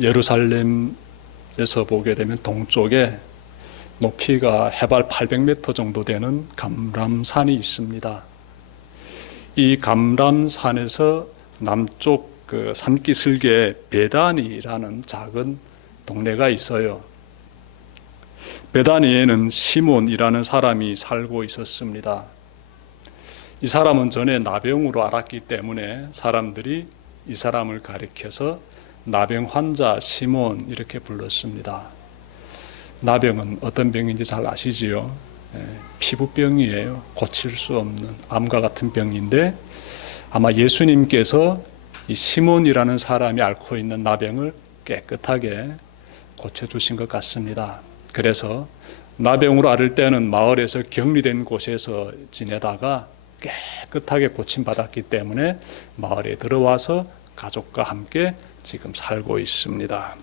예루살렘에서 보게 되면 동쪽에 높이가 해발 800m 정도 되는 감람산이 있습니다. 이 감람산에서 남쪽 그 산기슭에 베다니라는 작은 동네가 있어요. 베다니에는 시몬이라는 사람이 살고 있었습니다. 이 사람은 전에 나병으로 앓았기 때문에 사람들이 이 사람을 가리켜서 나병 환자 시몬 이렇게 불렀습니다. 나병은 어떤 병인지 잘 아시지요? 피부병이에요. 고칠 수 없는 암과 같은 병인데 아마 예수님께서 이 시몬이라는 사람이 앓고 있는 나병을 깨끗하게 고쳐주신 것 같습니다. 그래서 나병으로 앓을 때는 마을에서 격리된 곳에서 지내다가 깨끗하게 고침받았기 때문에 마을에 들어와서 가족과 함께 지금 살고 있습니다.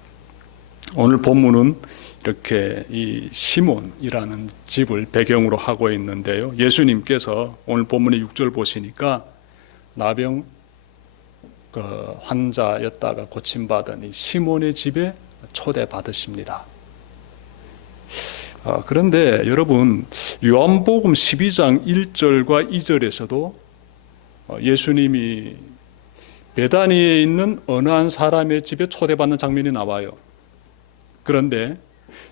오늘 본문은 이렇게 이 시몬이라는 집을 배경으로 하고 있는데요. 예수님께서 오늘 본문의 6절 보시니까 나병 환자였다가 고침받은 이 시몬의 집에 초대받으십니다. 그런데 여러분, 요한복음 12장 1절과 2절에서도 예수님이 베다니에 있는 어느 한 사람의 집에 초대받는 장면이 나와요. 그런데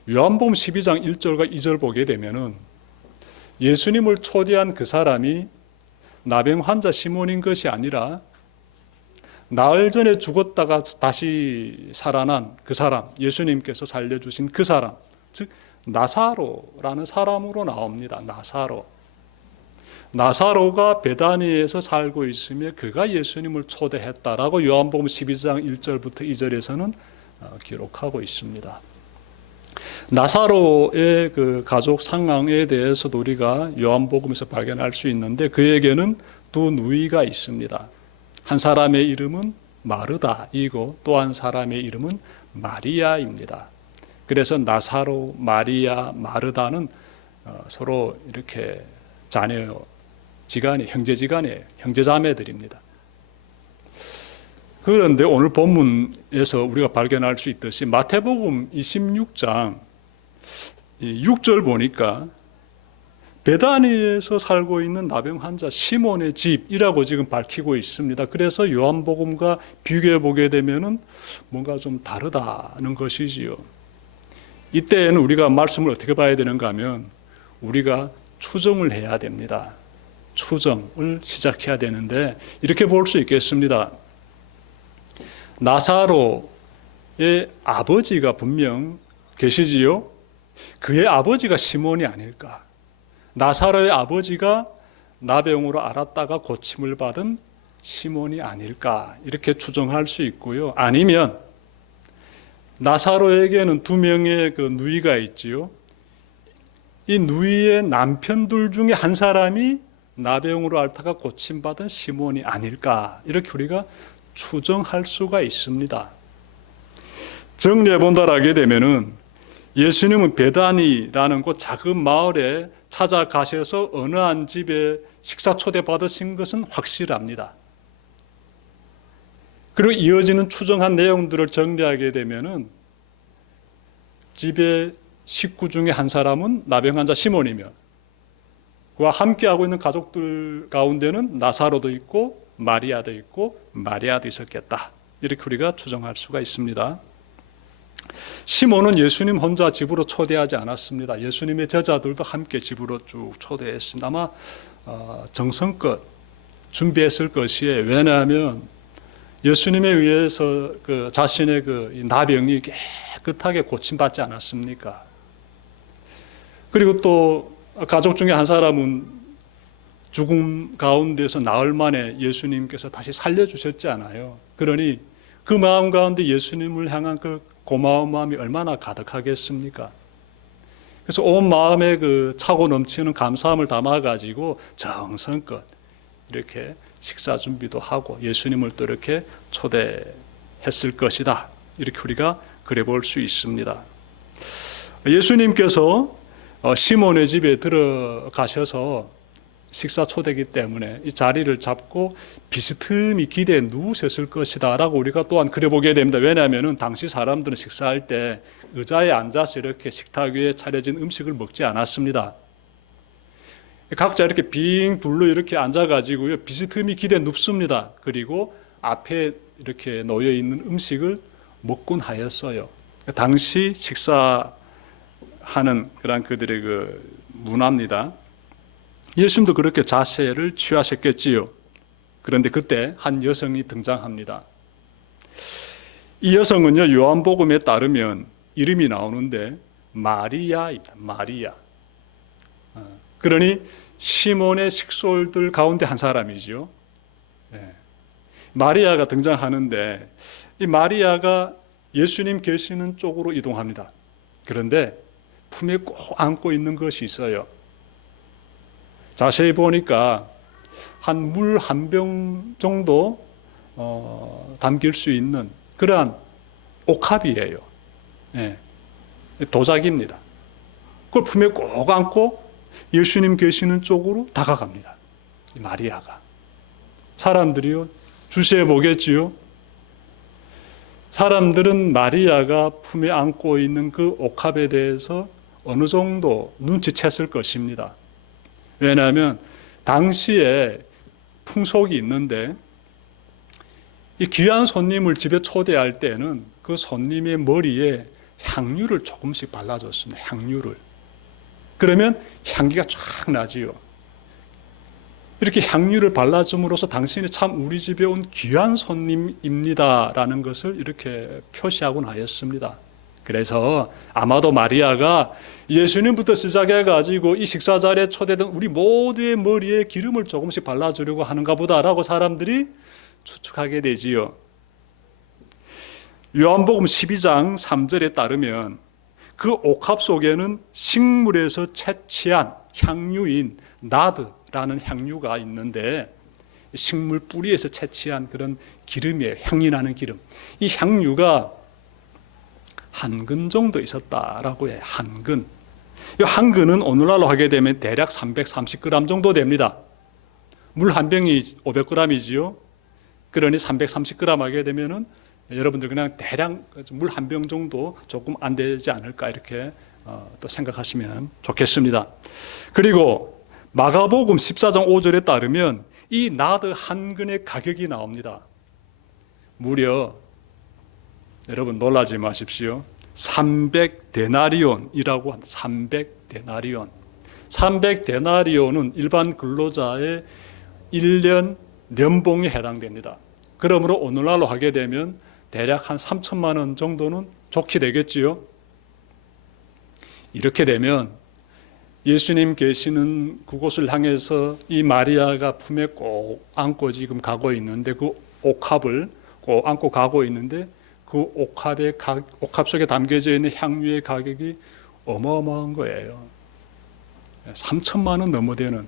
요한복음 12장 1절과 2절 보게 되면은 예수님을 초대한 그 사람이 나병 환자 시몬인 것이 아니라 나흘 전에 죽었다가 다시 살아난 그 사람, 예수님께서 살려주신 그 사람, 즉 나사로라는 사람으로 나옵니다. 나사로가 베다니에서 살고 있으며 그가 예수님을 초대했다라고 요한복음 12장 1절부터 2절에서는 기록하고 있습니다. 나사로의 그 가족 상황에 대해서도 우리가 요한복음에서 발견할 수 있는데 그에게는 두 누이가 있습니다. 한 사람의 이름은 마르다이고 또 한 사람의 이름은 마리아입니다. 그래서 나사로, 마리아, 마르다는 서로 이렇게 형제지간이에요. 형제자매들입니다. 그런데 오늘 본문에서 우리가 발견할 수 있듯이 마태복음 26장 6절 보니까 베다니에서 살고 있는 나병 환자 시몬의 집이라고 지금 밝히고 있습니다. 그래서 요한복음과 비교해 보게 되면은 뭔가 좀 다르다는 것이지요. 이때에는 우리가 말씀을 어떻게 봐야 되는가 하면 우리가 추정을 해야 됩니다. 추정을 시작해야 되는데 이렇게 볼 수 있겠습니다. 나사로의 아버지가 분명 계시지요. 그의 아버지가 시몬이 아닐까. 나사로의 아버지가 나병으로 앓았다가 고침을 받은 시몬이 아닐까 이렇게 추정할 수 있고요. 아니면 나사로에게는 두 명의 그 누이가 있지요. 이 누이의 남편들 중에 한 사람이 나병으로 앓다가 고침받은 시몬이 아닐까 이렇게 우리가 추정할 수가 있습니다. 정리해 본다라게 되면은 예수님은 베다니라는 곳 작은 마을에 찾아가셔서 어느 한 집에 식사 초대 받으신 것은 확실합니다. 그리고 이어지는 추정한 내용들을 정리하게 되면은 집의 식구 중에 한 사람은 나병 환자 시몬이며 그와 함께하고 있는 가족들 가운데는 나사로도 있고 마리아도 있고 마리아도 있었겠다. 이렇게 우리가 추정할 수가 있습니다. 시몬은 예수님 혼자 집으로 초대하지 않았습니다. 예수님의 제자들도 함께 집으로 쭉 초대했습니다. 아마 정성껏 준비했을 것이에요. 왜냐하면 예수님에 의해서 그 자신의 그 나병이 깨끗하게 고침받지 않았습니까? 그리고 또 가족 중에 한 사람은 죽음 가운데서 나흘 만에 예수님께서 다시 살려주셨잖아요. 그러니 그 마음 가운데 예수님을 향한 그 고마운 마음이 얼마나 가득하겠습니까? 그래서 온 마음에 그 차고 넘치는 감사함을 담아가지고 정성껏 이렇게 식사 준비도 하고 예수님을 또 이렇게 초대했을 것이다. 이렇게 우리가 그래 볼 수 있습니다. 예수님께서 시몬의 집에 들어가셔서 식사 초대이기 때문에 이 자리를 잡고 비스듬히 기대에 누우셨을 것이다 라고 우리가 또한 그려보게 됩니다. 왜냐하면 당시 사람들은 식사할 때 의자에 앉아서 이렇게 식탁 위에 차려진 음식을 먹지 않았습니다. 각자 이렇게 빙 둘러 이렇게 앉아가지고요, 비스듬히 기대에 눕습니다. 그리고 앞에 이렇게 놓여 있는 음식을 먹곤 하였어요. 당시 식사하는 그런 그들의 그 문화입니다. 예수님도 그렇게 자세를 취하셨겠지요. 그런데 그때 한 여성이 등장합니다. 이 여성은요, 요한복음에 따르면 이름이 나오는데 마리아입니다. 마리아. 그러니 시몬의 식솔들 가운데 한 사람이지요. 마리아가 등장하는데 이 마리아가 예수님 계시는 쪽으로 이동합니다. 그런데 품에 꼭 안고 있는 것이 있어요. 자세히 보니까 한 물 한 병 정도 담길 수 있는 그러한 옥합이에요. 도자기입니다. 그걸 품에 꼭 안고 예수님 계시는 쪽으로 다가갑니다. 마리아가. 사람들이요, 주시해 보겠지요. 사람들은 마리아가 품에 안고 있는 그 옥합에 대해서 어느 정도 눈치챘을 것입니다. 왜냐하면 당시에 풍속이 있는데 이 귀한 손님을 집에 초대할 때는 그 손님의 머리에 향유를 조금씩 발라줬습니다. 향유를. 그러면 향기가 쫙 나지요. 이렇게 향유를 발라줌으로써 당신이 참 우리 집에 온 귀한 손님입니다라는 것을 이렇게 표시하곤 하였습니다. 그래서 아마도 마리아가 예수님부터 시작해가지고 이 식사 자리에 초대된 우리 모두의 머리에 기름을 조금씩 발라주려고 하는가 보다라고 사람들이 추측하게 되지요. 요한복음 12장 3절에 따르면 그 옥합 속에는 식물에서 채취한 향유인 나드라는 향유가 있는데 식물 뿌리에서 채취한 그런 기름이에요. 향이 나는 기름. 이 향유가 한 근 정도 있었다라고 해요. 한 근. 이 한 근은 오늘날로 하게 되면 대략 330g 정도 됩니다. 물 한 병이 500g이지요. 그러니 330g 하게 되면은 여러분들 그냥 대략 물 한 병 정도 조금 안 되지 않을까 이렇게 또 생각하시면 좋겠습니다. 그리고 마가복음 14장 5절에 따르면 이 나드 한 근의 가격이 나옵니다. 무려 여러분 놀라지 마십시오. 300데나리온이라고 한 300데나리온. 300데나리온은 일반 근로자의 1년 연봉에 해당됩니다. 그러므로 오늘날로 하게 되면 대략 한 3천만 원 정도는 좋게 되겠지요. 이렇게 되면 예수님 계시는 그곳을 향해서 이 마리아가 품에 꼭 안고 지금 가고 있는데 그 옥합을 꼭 안고 가고 있는데 그 옥합 속에 담겨져 있는 향유의 가격이 어마어마한 거예요. 3천만 원 넘어되는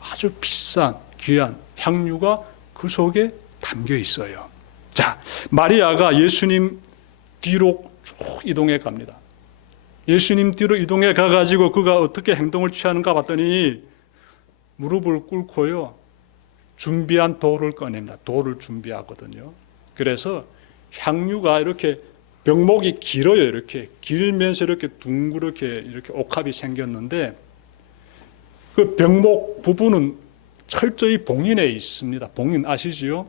아주 비싼 귀한 향유가 그 속에 담겨 있어요. 자, 마리아가 예수님 뒤로 쭉 이동해 갑니다. 예수님 뒤로 이동해 가가지고 그가 어떻게 행동을 취하는가 봤더니 무릎을 꿇고요, 준비한 돌을 꺼냅니다. 돌을 준비하거든요. 그래서 향유가 이렇게 병목이 길어요. 이렇게 길면서 이렇게 둥그렇게 이렇게 옥합이 생겼는데 그 병목 부분은 철저히 봉인해 있습니다. 봉인 아시지요?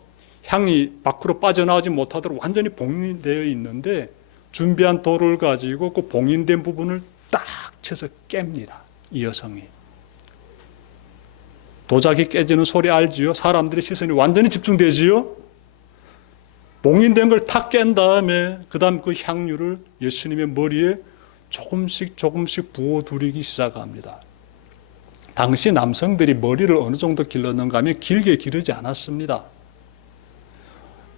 향이 밖으로 빠져나오지 못하도록 완전히 봉인되어 있는데 준비한 돌을 가지고 그 봉인된 부분을 딱 쳐서 깹니다. 이 여성이. 도자기 깨지는 소리 알지요? 사람들의 시선이 완전히 집중되지요? 봉인된 걸 탁 깬 다음에 그 다음 그 향유를 예수님의 머리에 조금씩 부어두리기 시작합니다. 당시 남성들이 머리를 어느 정도 길렀는가 하면 길게 기르지 않았습니다.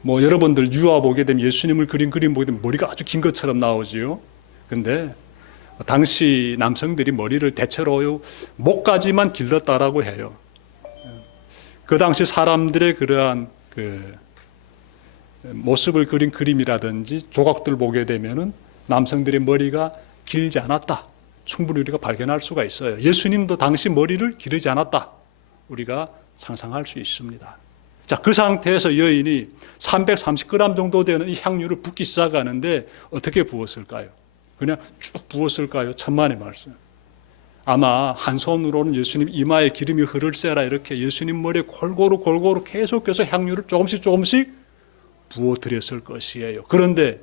뭐 여러분들 유아 보게 되면 예수님을 그린 그림 보게 되면 머리가 아주 긴 것처럼 나오지요. 근데 당시 남성들이 머리를 대체로 목까지만 길렀다라고 해요. 그 당시 사람들의 그러한 그 모습을 그린 그림이라든지 조각들 보게 되면은 남성들의 머리가 길지 않았다. 충분히 우리가 발견할 수가 있어요. 예수님도 당시 머리를 기르지 않았다. 우리가 상상할 수 있습니다. 자, 그 상태에서 여인이 330g 정도 되는 이 향유를 붓기 시작하는데 어떻게 부었을까요? 그냥 쭉 부었을까요? 천만의 말씀. 아마 한 손으로는 예수님 이마에 기름이 흐를세라 이렇게 예수님 머리에 골고루 계속해서 향유를 조금씩 부어드렸을 것이에요. 그런데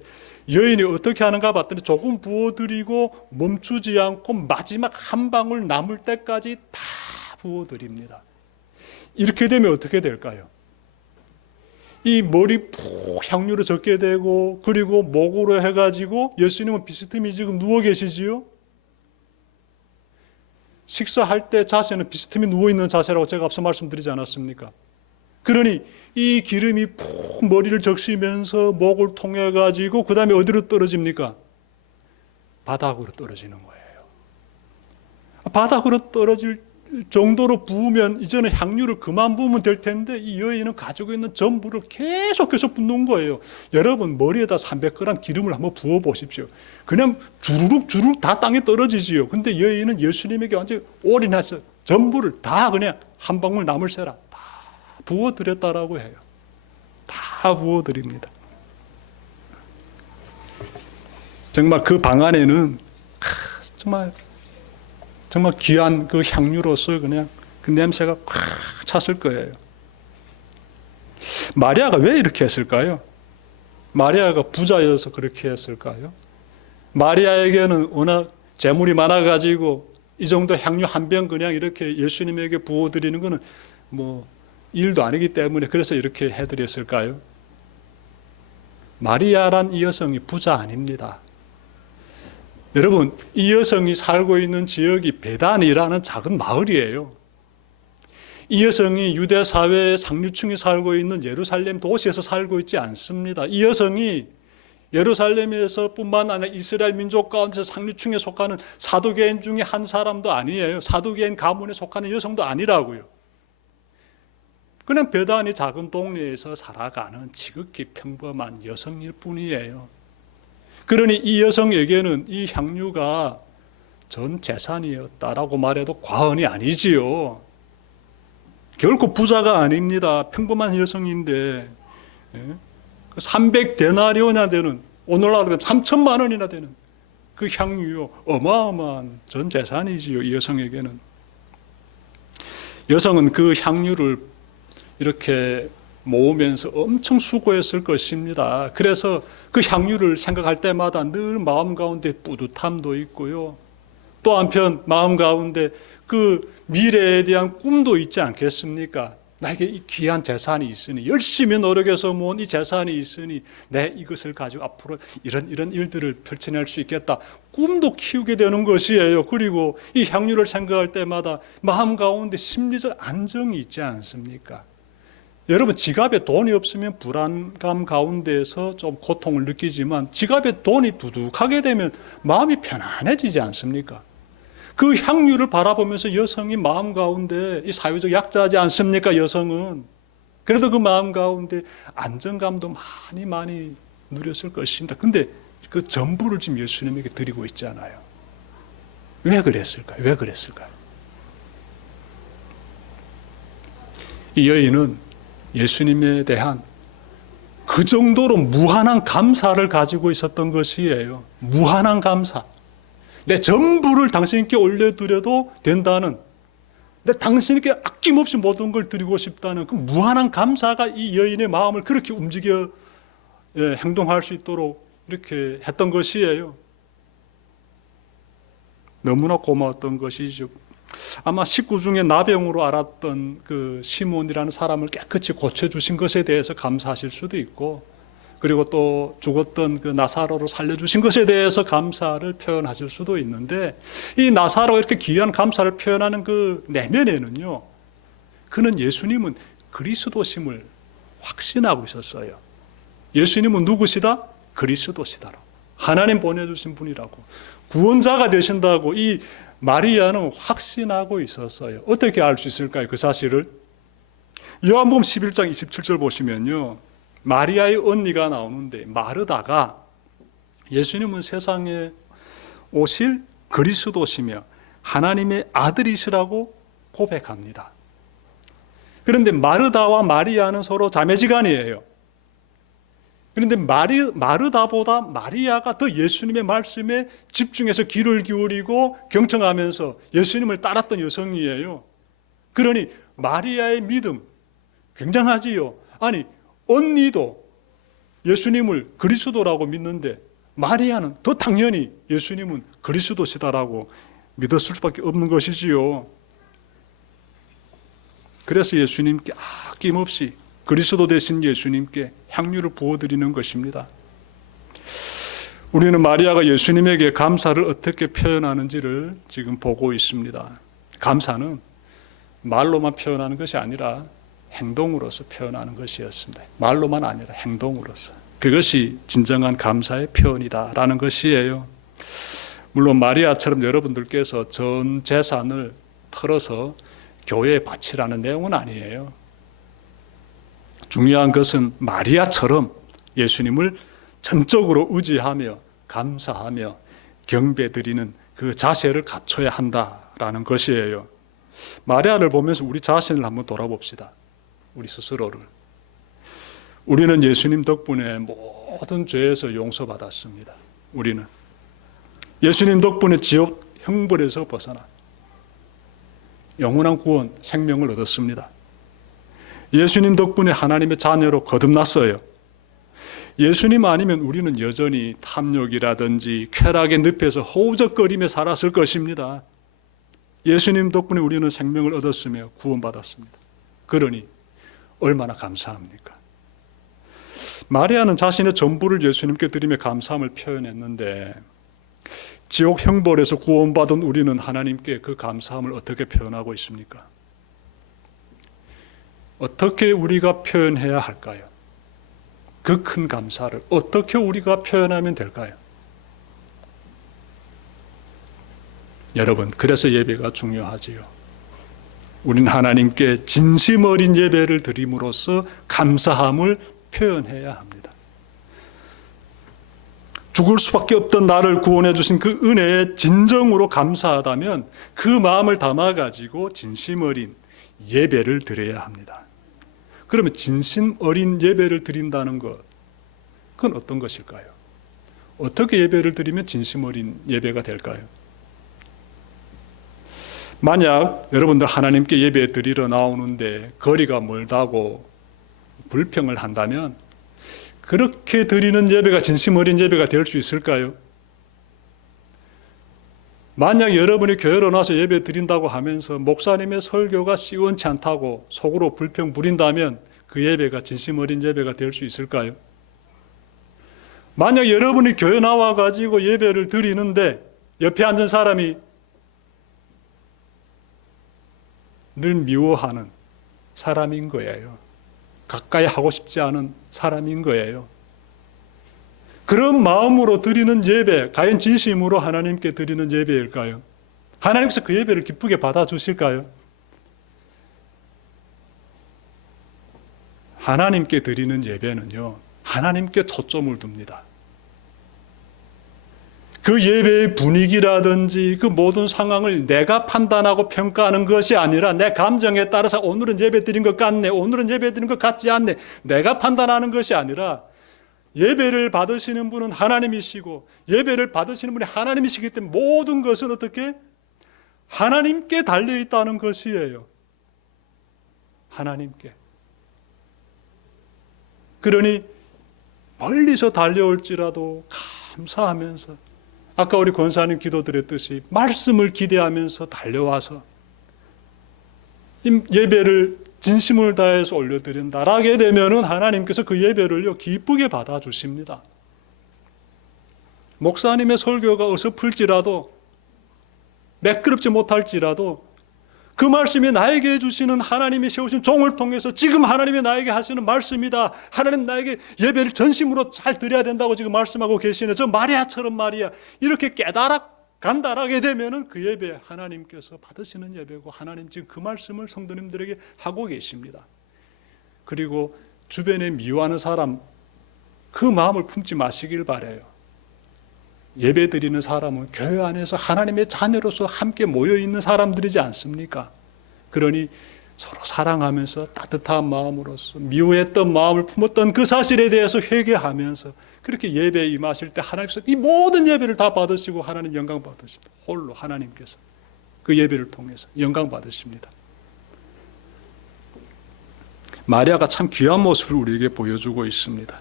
여인이 어떻게 하는가 봤더니 조금 부어드리고 멈추지 않고 마지막 한 방울 남을 때까지 다 부어드립니다. 이렇게 되면 어떻게 될까요? 이 머리 푹 향유를 적게 되고 그리고 목으로 해가지고 예수님은 비스듬히 지금 누워 계시지요. 식사할 때 자세는 비스듬히 누워있는 자세라고 제가 앞서 말씀드리지 않았습니까? 그러니 이 기름이 푹 머리를 적시면서 목을 통해 가지고 그 다음에 어디로 떨어집니까? 바닥으로 떨어지는 거예요. 바닥으로 떨어질 정도로 부으면 이제는 향유를 그만 부으면 될 텐데 이 여인은 가지고 있는 전부를 계속해서 붓는 거예요. 여러분 머리에다 300g 기름을 한번 부어 보십시오. 그냥 주르륵 다 땅에 떨어지지요. 근데 여인은 예수님에게 완전히 올인해서 전부를 다 그냥 한 방울 남을 새라 다 부어드렸다라고 해요. 다 부어드립니다. 정말 그 방 안에는 정말 귀한 그 향유로서 그냥 그 냄새가 꽉 찼을 거예요. 마리아가 왜 이렇게 했을까요? 마리아가 부자여서 그렇게 했을까요? 마리아에게는 워낙 재물이 많아가지고 이 정도 향유 한 병 그냥 이렇게 예수님에게 부어드리는 것은 뭐 일도 아니기 때문에 그래서 이렇게 해드렸을까요? 마리아란 이 여성이 부자 아닙니다. 여러분, 이 여성이 살고 있는 지역이 베단이라는 작은 마을이에요. 이 여성이 유대 사회의 상류층이 살고 있는 예루살렘 도시에서 살고 있지 않습니다. 이 여성이 예루살렘에서 뿐만 아니라 이스라엘 민족 가운데서 상류층에 속하는 사두개인 중에 한 사람도 아니에요. 사두개인 가문에 속하는 여성도 아니라고요. 그냥 베단이 작은 동네에서 살아가는 지극히 평범한 여성일 뿐이에요. 그러니 이 여성에게는 이 향유가 전 재산이었다라고 말해도 과언이 아니지요. 결코 부자가 아닙니다. 평범한 여성인데 300데나리온이나 되는, 오늘날로 3천만 원이나 되는 그 향유요, 어마어마한 전 재산이지요. 이 여성에게는. 여성은 그 향유를 이렇게 모으면서 엄청 수고했을 것입니다. 그래서 그 향유를 생각할 때마다 늘 마음 가운데 뿌듯함도 있고요. 또 한편 마음 가운데 그 미래에 대한 꿈도 있지 않겠습니까? 나에게 이 귀한 재산이 있으니, 열심히 노력해서 모은 이 재산이 있으니 내 이것을 가지고 앞으로 이런 일들을 펼쳐낼 수 있겠다. 꿈도 키우게 되는 것이에요. 그리고 이 향유를 생각할 때마다 마음 가운데 심리적 안정이 있지 않습니까? 여러분, 지갑에 돈이 없으면 불안감 가운데에서 좀 고통을 느끼지만 지갑에 돈이 두둑하게 되면 마음이 편안해지지 않습니까? 그 향유를 바라보면서 여성이 마음 가운데 이 사회적 약자하지 않습니까? 여성은. 그래도 그 마음 가운데 안정감도 많이 누렸을 것입니다. 근데 그 전부를 지금 예수님에게 드리고 있잖아요. 왜 그랬을까요? 왜 그랬을까요? 이 여인은 예수님에 대한 그 정도로 무한한 감사를 가지고 있었던 것이에요. 무한한 감사. 내 전부를 당신께 올려드려도 된다는, 내 당신께 아낌없이 모든 걸 드리고 싶다는 그 무한한 감사가 이 여인의 마음을 그렇게 움직여 행동할 수 있도록 이렇게 했던 것이에요. 너무나 고마웠던 것이죠. 아마 식구 중에 나병으로 앓았던 그 시몬이라는 사람을 깨끗이 고쳐주신 것에 대해서 감사하실 수도 있고, 그리고 또 죽었던 그 나사로를 살려주신 것에 대해서 감사를 표현하실 수도 있는데, 이 나사로가 이렇게 귀한 감사를 표현하는 그 내면에는요, 그는 예수님은 그리스도심을 확신하고 있었어요. 예수님은 누구시다? 그리스도시다라고. 하나님 보내주신 분이라고. 구원자가 되신다고 이 마리아는 확신하고 있었어요. 어떻게 알 수 있을까요? 그 사실을. 요한복음 11장 27절 보시면요, 마리아의 언니가 나오는데 마르다가 예수님은 세상에 오실 그리스도시며 하나님의 아들이시라고 고백합니다. 그런데 마르다와 마리아는 서로 자매지간이에요. 그런데 마르다보다 마리아가 더 예수님의 말씀에 집중해서 귀를 기울이고 경청하면서 예수님을 따랐던 여성이에요. 그러니 마리아의 믿음 굉장하지요. 아니, 언니도 예수님을 그리스도라고 믿는데 마리아는 더 당연히 예수님은 그리스도시다라고 믿었을 수밖에 없는 것이지요. 그래서 예수님께 아낌없이 그리스도 되신 예수님께 향유를 부어드리는 것입니다. 우리는 마리아가 예수님에게 감사를 어떻게 표현하는지를 지금 보고 있습니다. 감사는 말로만 표현하는 것이 아니라 행동으로서 표현하는 것이었습니다. 말로만 아니라 행동으로서. 그것이 진정한 감사의 표현이다라는 것이에요. 물론 마리아처럼 여러분들께서 전 재산을 털어서 교회에 바치라는 내용은 아니에요. 중요한 것은 마리아처럼 예수님을 전적으로 의지하며 감사하며 경배드리는 그 자세를 갖춰야 한다라는 것이에요. 마리아를 보면서 우리 자신을 한번 돌아봅시다. 우리 스스로를. 우리는 예수님 덕분에 모든 죄에서 용서받았습니다. 우리는 예수님 덕분에 지옥 형벌에서 벗어나 영원한 구원, 생명을 얻었습니다. 예수님 덕분에 하나님의 자녀로 거듭났어요. 예수님 아니면 우리는 여전히 탐욕이라든지 쾌락의 늪에서 허우적거리며 살았을 것입니다. 예수님 덕분에 우리는 생명을 얻었으며 구원받았습니다. 그러니 얼마나 감사합니까? 마리아는 자신의 전부를 예수님께 드리며 감사함을 표현했는데 지옥 형벌에서 구원받은 우리는 하나님께 그 감사함을 어떻게 표현하고 있습니까? 어떻게 우리가 표현해야 할까요? 그 큰 감사를 어떻게 우리가 표현하면 될까요? 여러분, 그래서 예배가 중요하지요. 우리는 하나님께 진심 어린 예배를 드림으로써 감사함을 표현해야 합니다. 죽을 수밖에 없던 나를 구원해 주신 그 은혜에 진정으로 감사하다면 그 마음을 담아가지고 진심 어린 예배를 드려야 합니다. 그러면 진심 어린 예배를 드린다는 것, 그건 어떤 것일까요? 어떻게 예배를 드리면 진심 어린 예배가 될까요? 만약 여러분들 하나님께 예배 드리러 나오는데 거리가 멀다고 불평을 한다면 그렇게 드리는 예배가 진심 어린 예배가 될 수 있을까요? 만약 여러분이 교회로 나와서 예배 드린다고 하면서 목사님의 설교가 시원치 않다고 속으로 불평 부린다면 그 예배가 진심 어린 예배가 될 수 있을까요? 만약 여러분이 교회 나와가지고 예배를 드리는데 옆에 앉은 사람이 늘 미워하는 사람인 거예요. 가까이 하고 싶지 않은 사람인 거예요. 그런 마음으로 드리는 예배, 과연 진심으로 하나님께 드리는 예배일까요? 하나님께서 그 예배를 기쁘게 받아주실까요? 하나님께 드리는 예배는요, 하나님께 초점을 둡니다. 그 예배의 분위기라든지 그 모든 상황을 내가 판단하고 평가하는 것이 아니라 내 감정에 따라서 오늘은 예배 드린 것 같네, 오늘은 예배 드린 것 같지 않네, 내가 판단하는 것이 아니라 예배를 받으시는 분은 하나님이시고 예배를 받으시는 분이 하나님이시기 때문에 모든 것은 어떻게? 하나님께 달려있다는 것이에요. 하나님께. 그러니 멀리서 달려올지라도 감사하면서 아까 우리 권사님 기도드렸듯이 말씀을 기대하면서 달려와서 예배를 진심을 다해서 올려드린다라게 되면은 하나님께서 그 예배를요 기쁘게 받아주십니다. 목사님의 설교가 어설플지라도 매끄럽지 못할지라도 그 말씀이 나에게 해주시는 하나님이 세우신 종을 통해서 지금 하나님이 나에게 하시는 말씀이다. 하나님 나에게 예배를 전심으로 잘 드려야 된다고 지금 말씀하고 계시네. 저 마리아처럼 말이야. 이렇게 깨달아 간다라게 되면은 그 예배 하나님께서 받으시는 예배고 하나님 지금 그 말씀을 성도님들에게 하고 계십니다. 그리고 주변에 미워하는 사람 그 마음을 품지 마시길 바라요. 예배 드리는 사람은 교회 안에서 하나님의 자녀로서 함께 모여있는 사람들이지 않습니까? 그러니 서로 사랑하면서 따뜻한 마음으로서 미워했던 마음을 품었던 그 사실에 대해서 회개하면서 그렇게 예배에 임하실 때 하나님께서 이 모든 예배를 다 받으시고 하나님 영광 받으십니다. 홀로 하나님께서 그 예배를 통해서 영광 받으십니다. 마리아가 참 귀한 모습을 우리에게 보여주고 있습니다.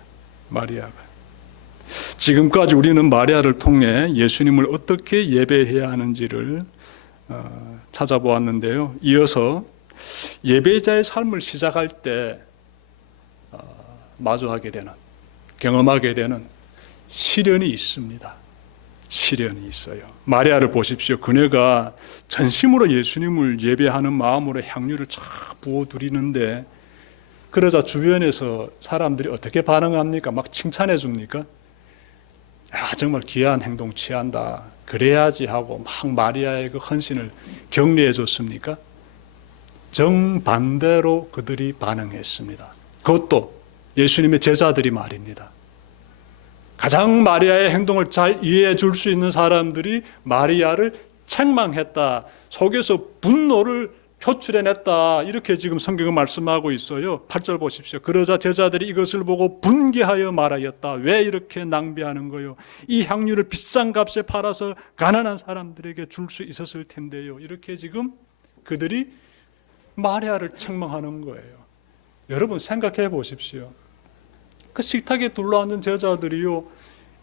마리아가 지금까지 우리는 마리아를 통해 예수님을 어떻게 예배해야 하는지를 찾아보았는데요. 이어서 예배자의 삶을 시작할 때 마주하게 되는, 경험하게 되는 시련이 있습니다. 시련이 있어요. 마리아를 보십시오. 그녀가 전심으로 예수님을 예배하는 마음으로 향유를 쫙 부어드리는데 그러자 주변에서 사람들이 어떻게 반응합니까? 막 칭찬해 줍니까? 정말 귀한 행동 취한다. 그래야지 하고 막 마리아의 그 헌신을 격려해 줬습니까? 정반대로 그들이 반응했습니다. 그것도 예수님의 제자들이 말입니다. 가장 마리아의 행동을 잘 이해해 줄 수 있는 사람들이 마리아를 책망했다. 속에서 분노를 표출해냈다. 이렇게 지금 성경은 말씀하고 있어요. 8절 보십시오. 그러자 제자들이 이것을 보고 분개하여 말하였다. 왜 이렇게 낭비하는 거요? 이 향유를 비싼 값에 팔아서 가난한 사람들에게 줄 수 있었을 텐데요. 이렇게 지금 그들이 마리아를 책망하는 거예요. 여러분 생각해 보십시오. 그 식탁에 둘러앉은 제자들이요,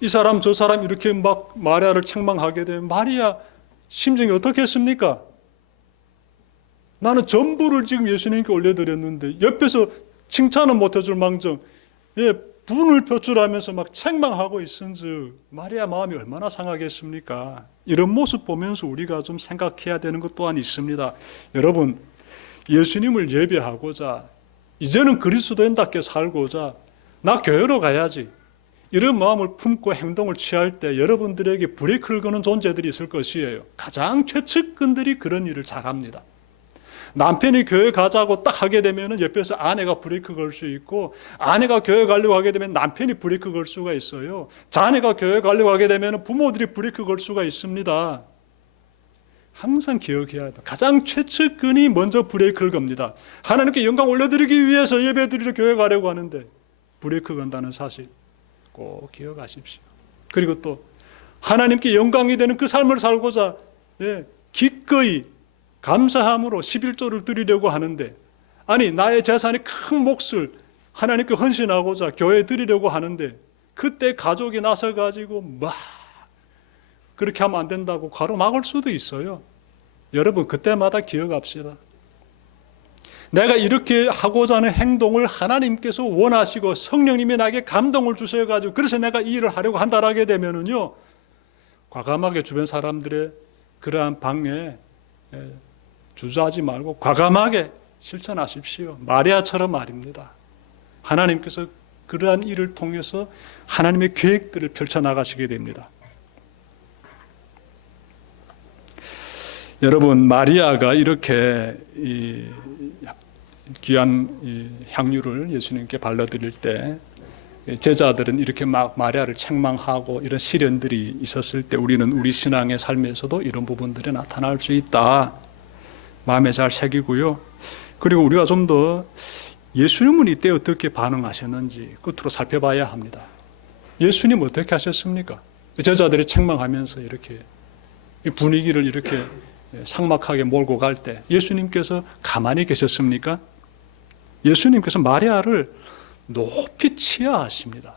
이 사람 저 사람 이렇게 막 마리아를 책망하게 되면 마리아 심정이 어떻겠습니까? 나는 전부를 지금 예수님께 올려드렸는데 옆에서 칭찬은 못해줄 망정 분을 표출하면서 막 책망하고 있은지 마리아 마음이 얼마나 상하겠습니까? 이런 모습 보면서 우리가 좀 생각해야 되는 것 또한 있습니다. 여러분, 예수님을 예배하고자, 이제는 그리스도인답게 살고자 나 교회로 가야지, 이런 마음을 품고 행동을 취할 때 여러분들에게 브레이크를 거는 존재들이 있을 것이에요. 가장 최측근들이 그런 일을 잘합니다. 남편이 교회 가자고 딱 하게 되면 옆에서 아내가 브레이크 걸 수 있고, 아내가 교회 가려고 하게 되면 남편이 브레이크 걸 수가 있어요. 자녀가 교회 가려고 하게 되면 부모들이 브레이크 걸 수가 있습니다. 항상 기억해야 돼요. 가장 최측근이 먼저 브레이크를 겁니다. 하나님께 영광 올려드리기 위해서 예배드리러 교회 가려고 하는데 브레이크 건다는 사실 꼭 기억하십시오. 그리고 또 하나님께 영광이 되는 그 삶을 살고자 기꺼이 감사함으로 11조를 드리려고 하는데, 아니 나의 재산이 큰 몫을 하나님께 헌신하고자 교회에 드리려고 하는데 그때 가족이 나서 가지고 막 그렇게 하면 안 된다고 가로막을 수도 있어요. 여러분 그때마다 기억합시다. 내가 이렇게 하고자 하는 행동을 하나님께서 원하시고 성령님이 나에게 감동을 주셔가지고 그래서 내가 이 일을 하려고 한다라게 되면은요, 과감하게 주변 사람들의 그러한 방해에 주저하지 말고 과감하게 실천하십시오. 마리아처럼 말입니다. 하나님께서 그러한 일을 통해서 하나님의 계획들을 펼쳐나가시게 됩니다. 여러분, 마리아가 이렇게 귀한 향유를 예수님께 발라드릴 때 제자들은 이렇게 막 마리아를 책망하고 이런 시련들이 있었을 때 우리는 우리 신앙의 삶에서도 이런 부분들이 나타날 수 있다. 마음에 잘 새기고요. 그리고 우리가 좀 더 예수님은 이때 어떻게 반응하셨는지 끝으로 살펴봐야 합니다. 예수님 어떻게 하셨습니까? 제자들이 책망하면서 이렇게 분위기를 이렇게 삭막하게 몰고 갈 때 예수님께서 가만히 계셨습니까? 예수님께서 마리아를 높이 치하하십니다.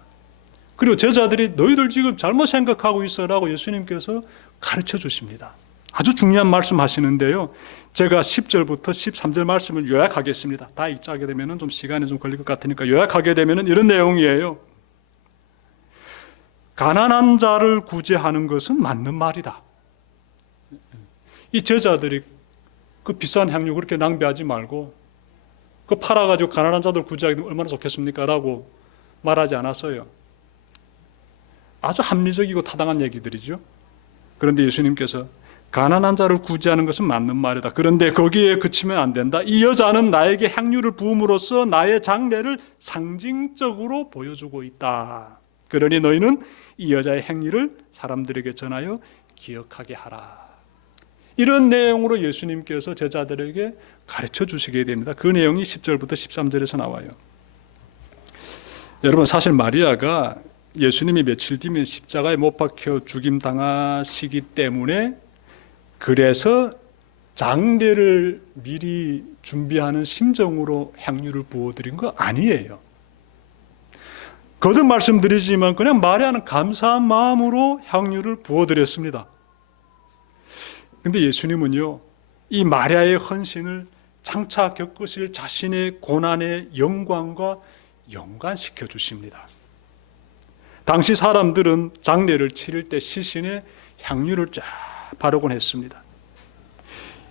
그리고 제자들이 너희들 지금 잘못 생각하고 있어라고 예수님께서 가르쳐 주십니다. 아주 중요한 말씀 하시는데요. 제가 10절부터 13절 말씀을 요약하겠습니다. 다 읽자게 되면 좀 시간이 좀 걸릴 것 같으니까 요약하게 되면 이런 내용이에요. 가난한 자를 구제하는 것은 맞는 말이다. 이 제자들이 그 비싼 향유 그렇게 낭비하지 말고 그 팔아가지고 가난한 자들 구제하게 되면 얼마나 좋겠습니까? 라고 말하지 않았어요. 아주 합리적이고 타당한 얘기들이죠. 그런데 예수님께서 가난한 자를 구제하는 것은 맞는 말이다. 그런데 거기에 그치면 안 된다. 이 여자는 나에게 향유를 부음으로써 나의 장례를 상징적으로 보여주고 있다. 그러니 너희는 이 여자의 행위를 사람들에게 전하여 기억하게 하라. 이런 내용으로 예수님께서 제자들에게 가르쳐 주시게 됩니다. 그 내용이 10절부터 13절에서 나와요. 여러분, 사실 마리아가 예수님이 며칠 뒤면 십자가에 못 박혀 죽임당하시기 때문에 그래서 장례를 미리 준비하는 심정으로 향유를 부어드린 거 아니에요. 거듭 말씀드리지만 그냥 마리아는 감사한 마음으로 향유를 부어드렸습니다. 근데 예수님은요, 이 마리아의 헌신을 장차 겪으실 자신의 고난의 영광과 연관시켜 주십니다. 당시 사람들은 장례를 치를 때 시신에 향유를 쫙 바르곤 했습니다.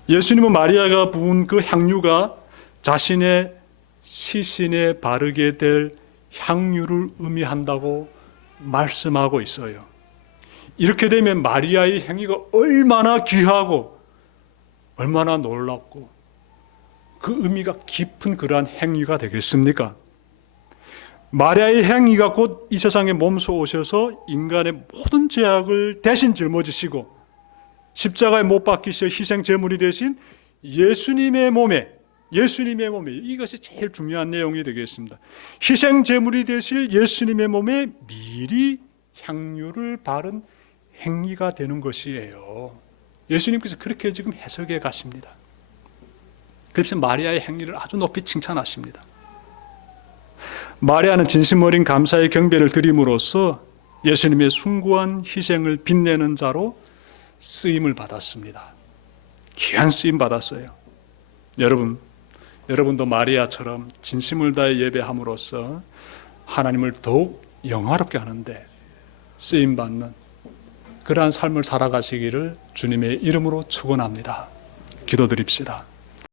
예수님은 마리아가 부은 그 향유가 자신의 시신에 바르게 될 향유를 의미한다고 말씀하고 있어요. 이렇게 되면 마리아의 행위가 얼마나 귀하고 얼마나 놀랍고 그 의미가 깊은 그러한 행위가 되겠습니까? 마리아의 행위가 곧 이 세상에 몸소 오셔서 인간의 모든 죄악을 대신 짊어지시고 십자가에 못 박히셔 희생 제물이 되신 예수님의 몸에 이것이 제일 중요한 내용이 되겠습니다. 희생 제물이 되실 예수님의 몸에 미리 향유를 바른 행위가 되는 것이에요. 예수님께서 그렇게 지금 해석해 가십니다. 그래서 마리아의 행위를 아주 높이 칭찬하십니다. 마리아는 진심 어린 감사의 경배를 드림으로써 예수님의 숭고한 희생을 빛내는 자로 쓰임을 받았습니다. 귀한 쓰임 받았어요. 여러분도 마리아처럼 진심을 다해 예배함으로써 하나님을 더욱 영화롭게 하는데 쓰임 받는 그러한 삶을 살아가시기를 주님의 이름으로 축원합니다. 기도드립시다.